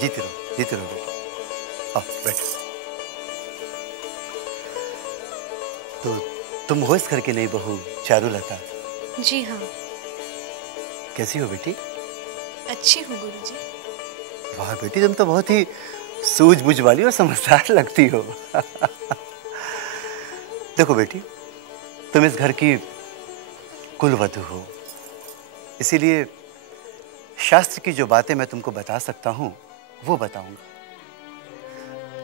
जीते रहो बेटी। आओ बैठो। तो तुम हो इस घर की नई बहू चारुलता? जी हाँ। कैसी हो बेटी? अच्छी हूँ गुरुजी। वाह बेटी, तुम तो बहुत ही सूझबूझ वाली और समझदार लगती हो। देखो बेटी, तुम इस घर की कुलवधू हो, इसीलिए शास्त्र की जो बातें मैं तुमको बता सकता हूं वो बताऊंगा।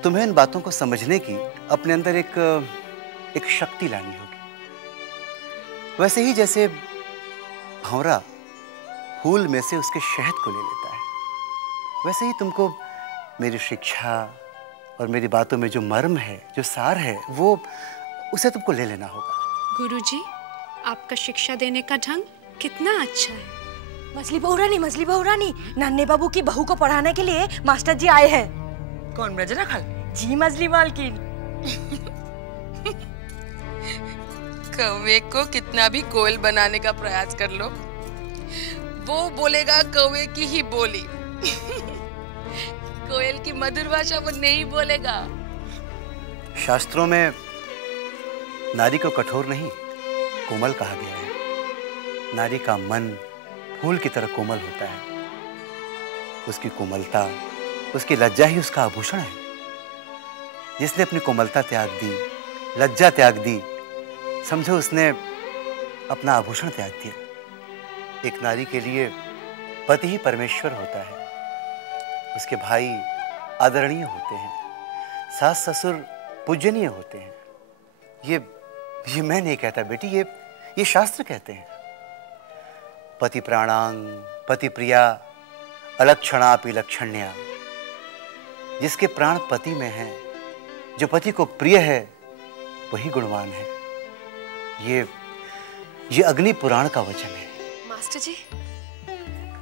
तुम्हें इन बातों को समझने की अपने अंदर एक शक्ति लानी होगी। वैसे ही जैसे भंवरा फूल में से उसके शहद को ले लेता है, वैसे ही तुमको मेरी शिक्षा और मेरी बातों में जो मर्म है, जो सार है, वो उसे तुमको ले लेना होगा। गुरुजी, आपका शिक्षा देने का ढंग कितना अच्छा है। मछली बहू रानी, नन्हे बाबू की बहू को पढ़ाने के लिए मास्टर जी आए हैं। कौन, ब्रजना खाल? जी मछली मालकिन। कौवे को कितना भी कोयल बनाने का प्रयास कर लो, वो बोलेगा कौवे की ही बोली। कोयल की मधुर भाषा वो नहीं बोलेगा। शास्त्रों में नारी को कठोर नहीं, कोमल कहा गया है। नारी का मन फूल की तरह कोमल होता है। उसकी कोमलता, उसकी लज्जा ही उसका आभूषण है। जिसने अपनी कोमलता त्याग दी, लज्जा त्याग दी, समझो उसने अपना आभूषण त्याग दिया। एक नारी के लिए पति ही परमेश्वर होता है। उसके भाई आदरणीय होते हैं, सास ससुर पूजनीय होते हैं। ये मैं नहीं कहता बेटी, ये शास्त्र कहते हैं। पति प्राणांग, पति प्रिया, अलक्षणापि लक्षण्या। जिसके प्राण पति में हैं, जो पति को प्रिय है, वही गुणवान है। ये अग्नि पुराण का वचन है। मास्टर जी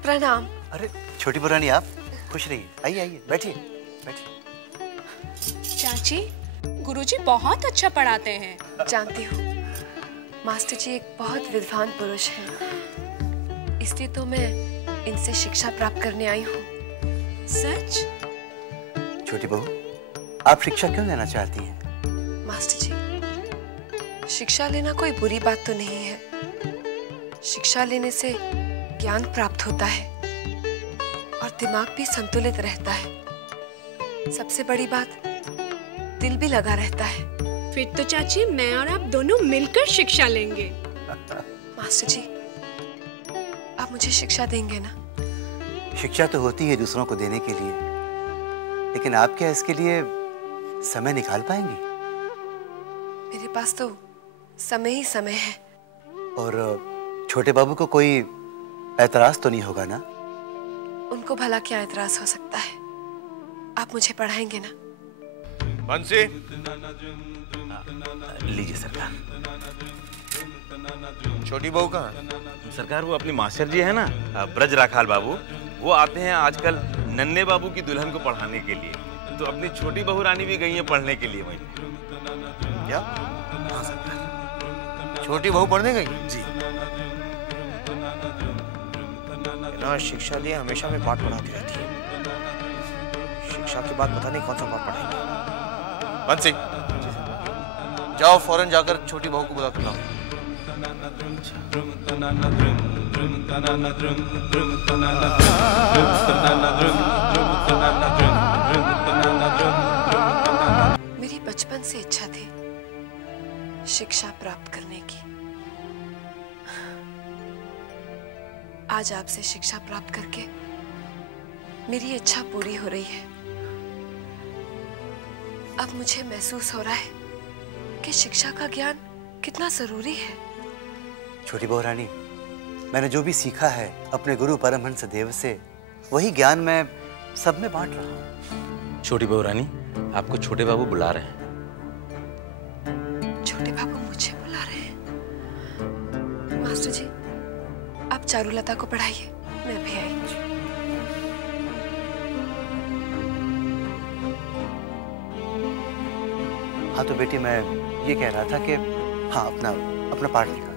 प्रणाम। अरे छोटी पुरानी, आप खुश रहिए। आइए बैठिए। चाची, गुरुजी बहुत अच्छा पढ़ाते हैं। जानती हूँ, मास्टर जी एक बहुत विद्वान पुरुष हैं, इसलिए तो मैं इनसे शिक्षा प्राप्त करने आई हूँ। सच? छोटी बहू, आप शिक्षा क्यों लेना चाहती हैं? मास्टर जी, शिक्षा लेना कोई बुरी बात तो नहीं है। शिक्षा लेने से ज्ञान प्राप्त होता है और दिमाग भी संतुलित रहता है। सबसे बड़ी बात, दिल भी लगा रहता है। फिर तो चाची मैं और आप दोनों मिलकर शिक्षा लेंगे। मास्टर जी, आप मुझे शिक्षा देंगे ना? शिक्षा तो होती है दूसरों को देने के लिए, लेकिन आप क्या इसके लिए समय निकाल पाएंगी? मेरे पास तो समय ही समय है। और छोटे बाबू को कोई ऐतराज तो नहीं होगा ना? उनको भला क्या ऐतराज हो सकता है? आप मुझे पढ़ाएंगे ना? बंसी, लीजिए सरकार। छोटी बहू कहाँ? सरकार वो अपनी मास्टर जी है ना, ब्रज राखाल बाबू, वो आते हैं आजकल नन्हे बाबू की दुल्हन को पढ़ाने के लिए। तो अपनी छोटी बहू रानी भी गई है पढ़ने के लिए वहीं। क्या? हाँ सरकार। छोटी बहू पढ़ने गई? जी। ना शिक्षा लिए हमेशा में पाठ पढ़ाती रहती है। शिक्षा के बाद पता नहीं कौन सा पाठ पढ़ाएंगे। बंसी, जाओ फौरन जाकर छोटी बहू को बुला कर लाओ। मेरी बचपन से इच्छा थी शिक्षा प्राप्त करने की। आज आपसे शिक्षा प्राप्त करके मेरी इच्छा पूरी हो रही है। अब मुझे महसूस हो रहा है कि शिक्षा का ज्ञान कितना जरूरी है। छोटी बहू रानी, मैंने जो भी सीखा है अपने गुरु परमहंस देव से, वही ज्ञान मैं सब में बांट रहा हूँ। छोटी बहू रानी, आपको छोटे बाबू बुला रहे हैं। छोटे बाबू मुझे बुला रहे हैं? मास्टर जी, आप चारुलता को पढ़ाइए, मैं भी आई। हाँ तो बेटी, मैं ये कह रहा था कि हाँ, अपना पाठ लिखा।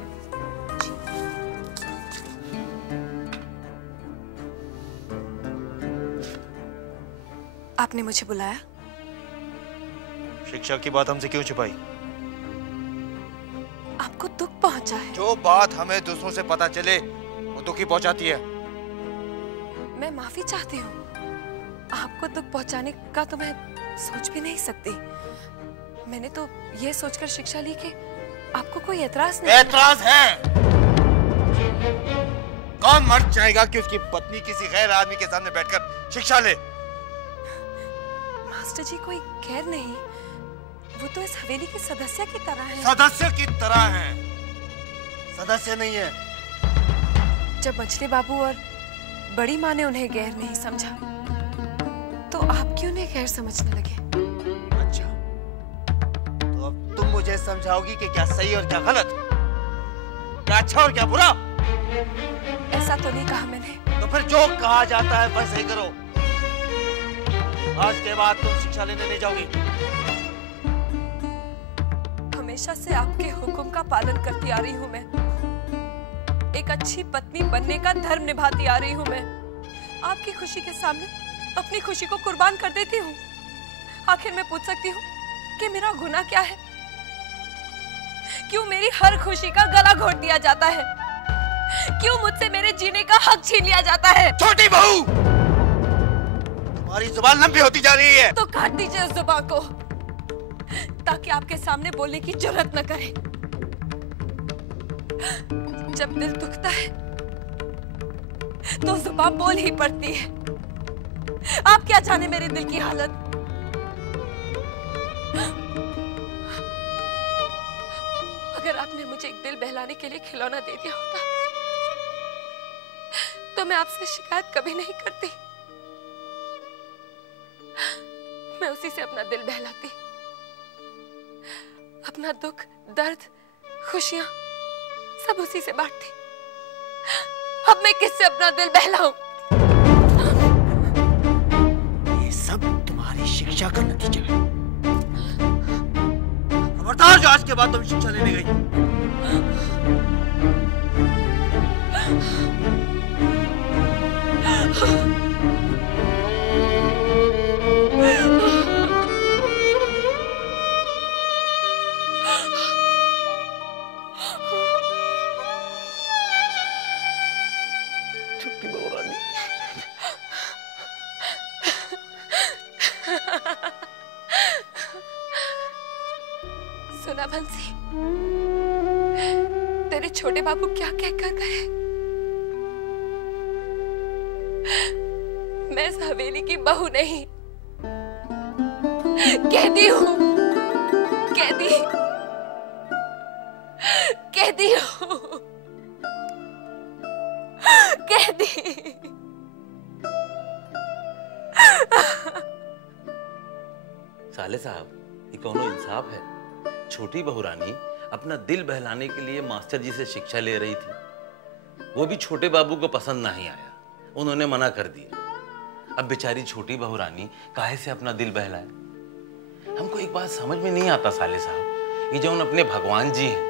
आपने मुझे बुलाया? शिक्षा की बात हमसे क्यों छुपाई? आपको दुख पहुंचा है? जो बात हमें दूसरों से पता चले वो दुख ही पहुंचाती है। मैं माफी चाहती हूँ। आपको दुख पहुंचाने का तो मैं सोच भी नहीं सकती। मैंने तो ये सोचकर शिक्षा ली कि आपको कोई एतराज नहीं। एतराज है। कौन मर्द चाहेगा कि उसकी पत्नी किसी गैर आदमी के सामने बैठकर शिक्षा ले? मास्टर जी कोई गैर नहीं, वो तो इस हवेली के सदस्य की तरह है। सदस्य की तरह है, सदस्य नहीं है। जब मछली बाबू और बड़ी माँ ने उन्हें गैर नहीं समझा, तो आप क्यों उन्हें गैर समझने लगे? अच्छा, तो अब तुम मुझे समझाओगी कि क्या सही और क्या गलत, क्या अच्छा और क्या बुरा? ऐसा तो नहीं कहा मैंने। तो फिर जो कहा जाता है बस सही करो। आज के बाद तुम शिक्षा लेने नहीं जाओगी। हमेशा से आपके हुक्म का पालन करती आ रही हूँ मैं। एक अच्छी पत्नी बनने का धर्म निभाती आ रही हूँ मैं। आपकी खुशी के सामने अपनी खुशी को कुर्बान कर देती हूँ। आखिर मैं पूछ सकती हूँ कि मेरा गुनाह क्या है? क्यों मेरी हर खुशी का गला घोट दिया जाता है? क्यों मुझसे मेरे जीने का हक छीन लिया जाता है? छोटी बहू, तुम्हारी जुबान लंबी होती जा रही है। तो काट दीजिए उस जुबान को, ताकि आपके सामने बोलने की जरूरत न करे। जब दिल दुखता है तो जुबान बोल ही पड़ती है। आप क्या जाने मेरे दिल की हालत। अगर आपने मुझे एक दिल बहलाने के लिए खिलौना दे दिया होता तो मैं आपसे शिकायत कभी नहीं करती। मैं उसी से अपना दिल बहलाती, अपना दुख, दर्द, खुशियां सब उसी से बांटती। अब मैं किससे अपना दिल बहलाऊं? ये सब तुम्हारी शिक्षा का नतीजा है। खबरदार जो आज के बाद तुम शिक्षा लेने गई। छोटी बहू रानी, सुना बंसी, तेरे छोटे बाबू क्या कहकर गए? मैं इस हवेली की बहू नहीं, कैदी हूँ। कैदी, कैदी हूँ, कैदी। साले साहब, ये कौनो इंसाफ है? छोटी बहू रानी अपना दिल बहलाने के लिए मास्टर जी से शिक्षा ले रही थी। वो भी छोटे बाबू को पसंद नहीं आया, उन्होंने मना कर दिया। अब बेचारी छोटी बहू रानी काहे से अपना दिल बहलाए? हमको एक बात समझ में नहीं आता साले साहब, ये जो अपने भगवान जी हैं,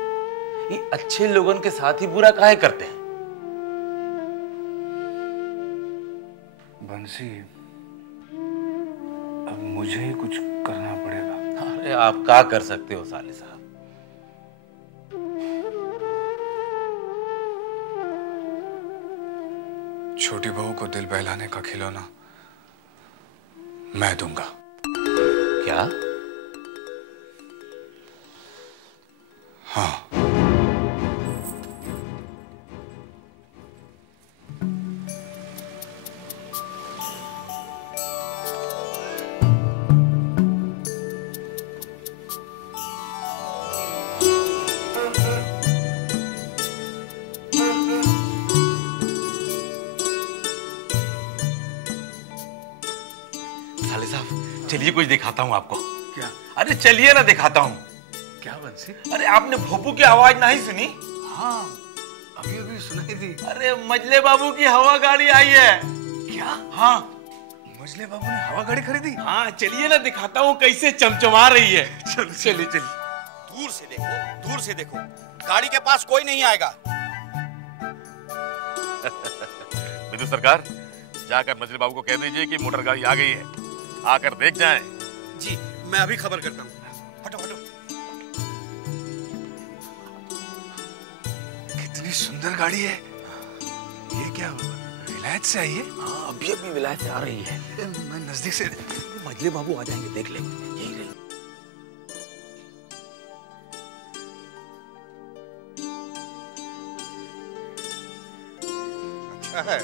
ये अच्छे लोगों के साथ ही बुरा काहे करते हैं? बंसी, अब मुझे ही कुछ करना पड़ेगा। अरे आप क्या कर सकते हो साले साहब? छोटी बहू को दिल बहलाने का खिलौना मैं दूंगा। क्या? हाँ। साले साहब, चलिए कुछ दिखाता हूँ आपको। क्या? अरे चलिए ना, दिखाता हूँ। क्या बंसी? अरे आपने भोपू की आवाज नहीं सुनी? हाँ, अभी अभी सुनाई दी। अरे मजले बाबू की हवा गाड़ी आई है। क्या? हाँ, मजले बाबू ने हवा गाड़ी खरीदी? हाँ, चलिए ना दिखाता हूँ कैसे चमचमा रही है। चलो चलिए चलिए। दूर से देखो, दूर से देखो, गाड़ी के पास कोई नहीं आएगा। विद्युत सरकार, जाकर मजले बाबू को कह दीजिए कि मोटर गाड़ी आ गई है। आकर देख जाएं। जी मैं अभी खबर करता हूँ। हटो हटो। कितनी सुंदर गाड़ी है। ये क्या विलायत से आई है? हाँ अभी अभी विलायत से आ रही है। मैं नजदीक से मजले बाबू आ जाएंगे, देख लेंगे। यही रही। अच्छा है।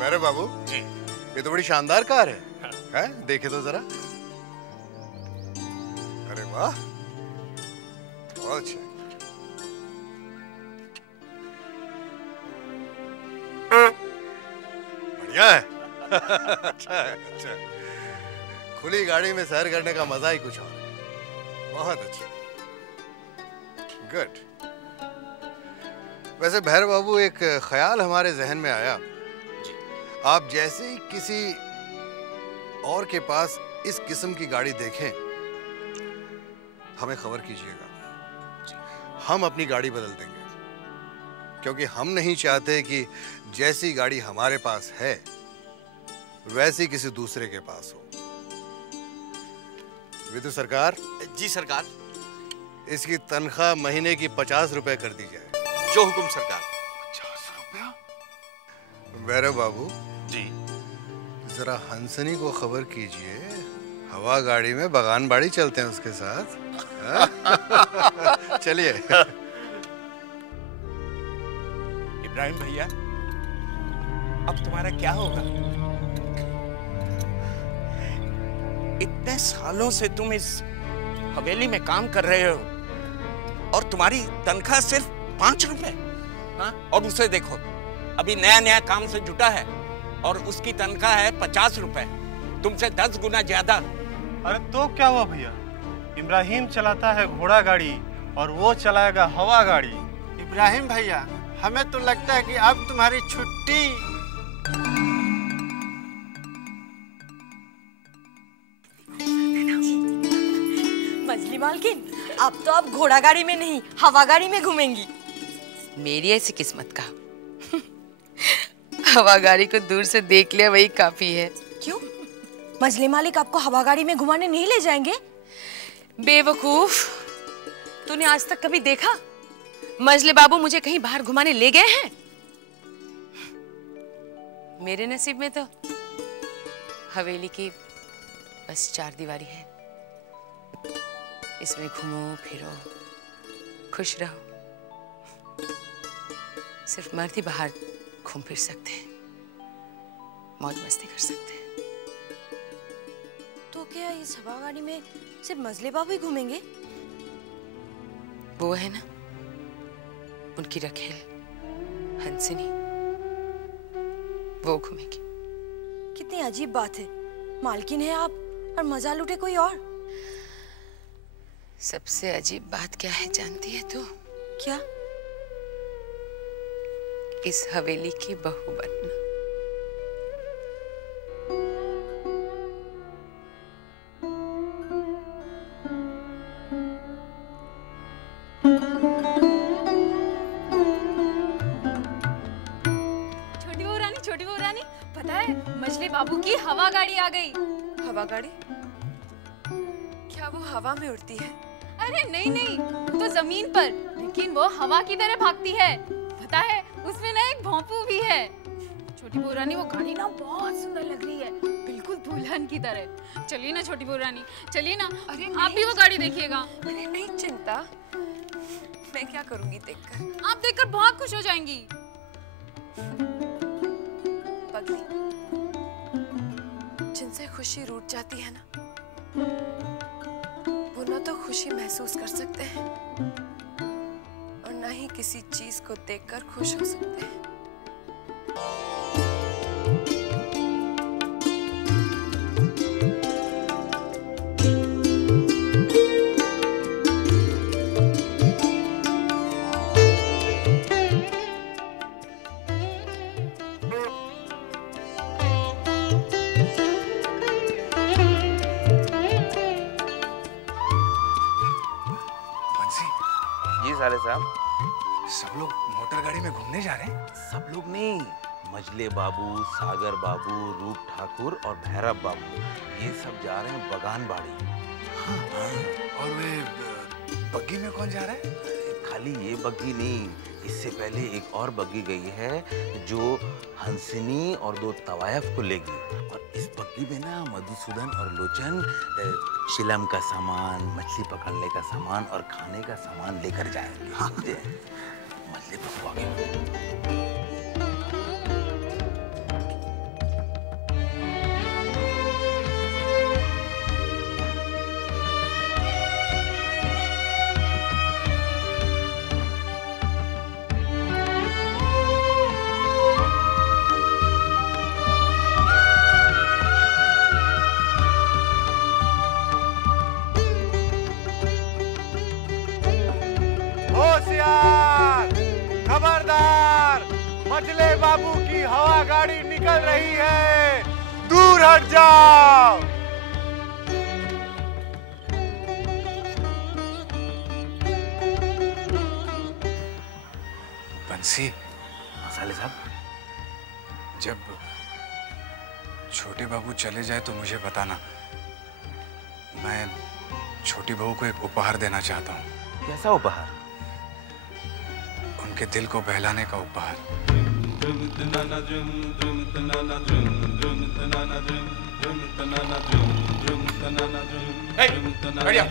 मेरे बाबू जी, ये तो बड़ी शानदार कार है। हैं? देखे तो जरा। अरे वाह, बहुत अच्छा। बढ़िया है। अच्छा है, अच्छा। खुली गाड़ी में सैर करने का मजा ही कुछ और है। बहुत अच्छा। गुड। वैसे भैरव बाबू, एक ख्याल हमारे जहन में आया। आप जैसे ही किसी और के पास इस किस्म की गाड़ी देखें, हमें खबर कीजिएगा। हम अपनी गाड़ी बदल देंगे, क्योंकि हम नहीं चाहते कि जैसी गाड़ी हमारे पास है वैसी किसी दूसरे के पास हो। विदु सरकार। जी सरकार। इसकी तनख्वाह महीने की 50 रुपए कर दी जाए। जो हुक्म सरकार। 50 रुपया? वैरव बाबू जी, जरा हंसनी को खबर कीजिए, हवा गाड़ी में बगान बाड़ी चलते हैं उसके साथ। चलिए। इब्राहिम भैया, अब तुम्हारा क्या होगा? इतने सालों से तुम इस हवेली में काम कर रहे हो और तुम्हारी तनख्वाह सिर्फ 5 रुपए। हाँ? और उसे देखो, अभी नया नया काम से जुटा है और उसकी तनख्वाह है 50 रुपए, तुमसे 10 गुना ज्यादा। अरे तो क्या हुआ भैया, इब्राहिम चलाता है घोड़ा गाड़ी और वो चलाएगा हवा गाड़ी। इब्राहिम भैया, हमें तो लगता है कि अब तुम्हारी छुट्टी। मजली मालकिन, अब तो आप घोड़ा गाड़ी में नहीं हवा गाड़ी में घूमेंगी। मेरी ऐसी किस्मत का। हवा गाड़ी को दूर से देख लिया वही काफी है। क्यों? मजली मालिक आपको हवा गाड़ी में घुमाने नहीं ले जाएंगे? बेवकूफ, तूने आज तक कभी देखा मजले बाबू मुझे कहीं बाहर घुमाने ले गए हैं? मेरे नसीब में तो हवेली की बस 4 दीवारी है। इसमें घूमो फिरो, खुश रहो। सिर्फ मर्द ही बाहर घूम फिर सकते हैं, मौज मस्ती कर सकते हैं। तो क्या इस हवा गाड़ी में सिर्फ मजले बाबू ही घूमेंगे? वो है ना उनकी रखेल हंसनी, वो घूमेगी। कितनी अजीब बात है, मालकिन है आप और मजा लूटे कोई और। सबसे अजीब बात क्या है जानती है तू? क्या? इस हवेली की बहू बनना। छोटी बहू रानी, पता है मजले बाबू की हवा गाड़ी आ गई। हवा गाड़ी? क्या वो हवा में उड़ती है? अरे नहीं नहीं, तो जमीन पर, लेकिन वो हवा की तरह भागती है। पता है उसमें ना एक भोंपू भी है। छोटी बहू रानी, वो गाड़ी ना बहुत सुंदर लग रही है, बिल्कुल दुल्हन की तरह। चलिए ना छोटी बहू रानी, चलिए ना। अरे आप भी वो गाड़ी देखिएगा। अरे नहीं चिंता, मैं क्या करूंगी देखकर? आप देखकर बहुत खुश हो जाएंगी। पगली, जिनसे खुशी रूठ जाती है ना, वो ना तो खुशी महसूस कर सकते हैं और ना ही किसी चीज को देखकर खुश हो सकते हैं। साले साहब, सब लोग मोटर गाड़ी में घूमने जा रहे हैं? सब लोग नहीं, मजले बाबू, सागर बाबू, रूप ठाकुर और भैरव बाबू ये सब जा रहे हैं बगान बाड़ी। हाँ। और वे बग्गी में कौन जा रहा है? खाली ये बग्गी नहीं, इससे पहले एक और बग्गी गई है जो हंसनी और 2 तवायफ को लेगी। और इस बग्गी में ना मधुसूदन और लोचन शिलम का सामान, मछली पकड़ने का सामान और खाने का सामान लेकर जाएंगे। हाँ। मछली पकवाएंगे। खबरदार, मजले बाबू की हवा गाड़ी निकल रही है, दूर हट जाओ। बंसी। साले साहब, जब छोटे बाबू चले जाए तो मुझे बताना। मैं छोटी बहू को एक उपहार देना चाहता हूँ। कैसा उपहार? उनके दिल को बहलाने का उपहार। बढ़िया।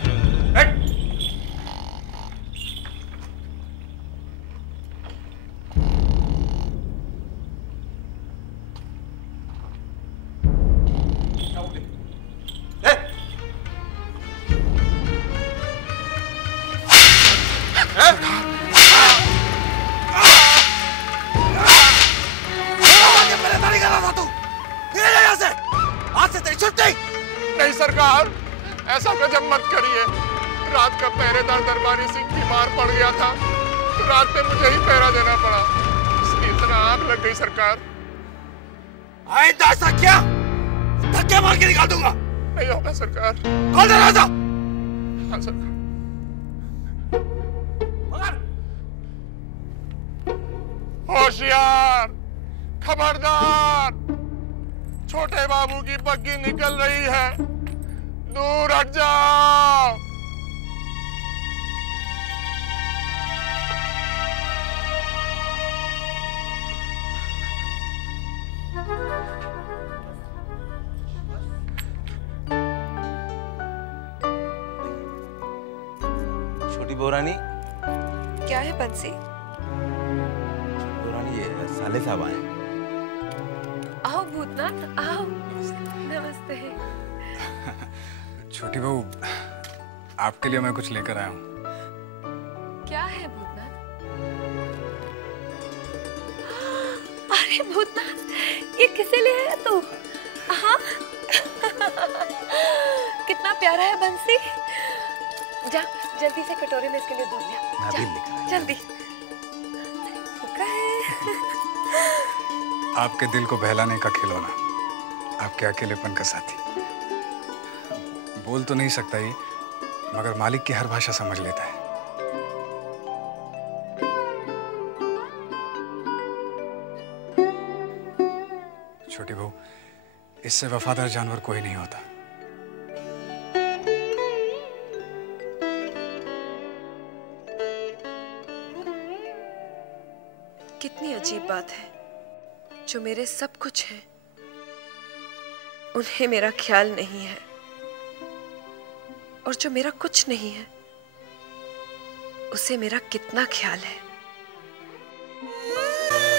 नहीं सरकार, ऐसा गजब मत करिए। रात का पहरेदार दरबारी सिंह बीमार पड़ गया था, तो रात में मुझे ही पहरा देना पड़ा, इसलिए इतना आग लग गई सरकार। आइंदा ऐसा क्या धक्के मार के निकाल दूंगा। नहीं होगा सरकार। खोल दरवाजा। हाँ सरकार। होशियार, खबरदार, छोटे बाबू की बग्गी निकल रही है, दूर हट जाओ। छोटी बहुरानी। क्या है बंसी? बहुरानी, ये साले साहब आए। आओ भूतनाथ, आओ। नमस्ते। छोटी बहू, आपके लिए मैं कुछ लेकर आया हूँ। क्या है भूतनाथ? अरे भूतनाथ, ये किसे ले आया तू? हाँ? कितना प्यारा है बंसी। जा जल्दी से कटोरे में इसके लिए दूध ले। जा जल्दी। आपके दिल को बहलाने का खिलौना, आपके अकेलेपन का साथी। बोल तो नहीं सकता ये, मगर मालिक की हर भाषा समझ लेता है। छोटी बहू, इससे वफादार जानवर कोई नहीं होता। कितनी अजीब बात है, जो मेरे सब कुछ है उन्हें मेरा ख्याल नहीं है, और जो मेरा कुछ नहीं है उसे मेरा कितना ख्याल है।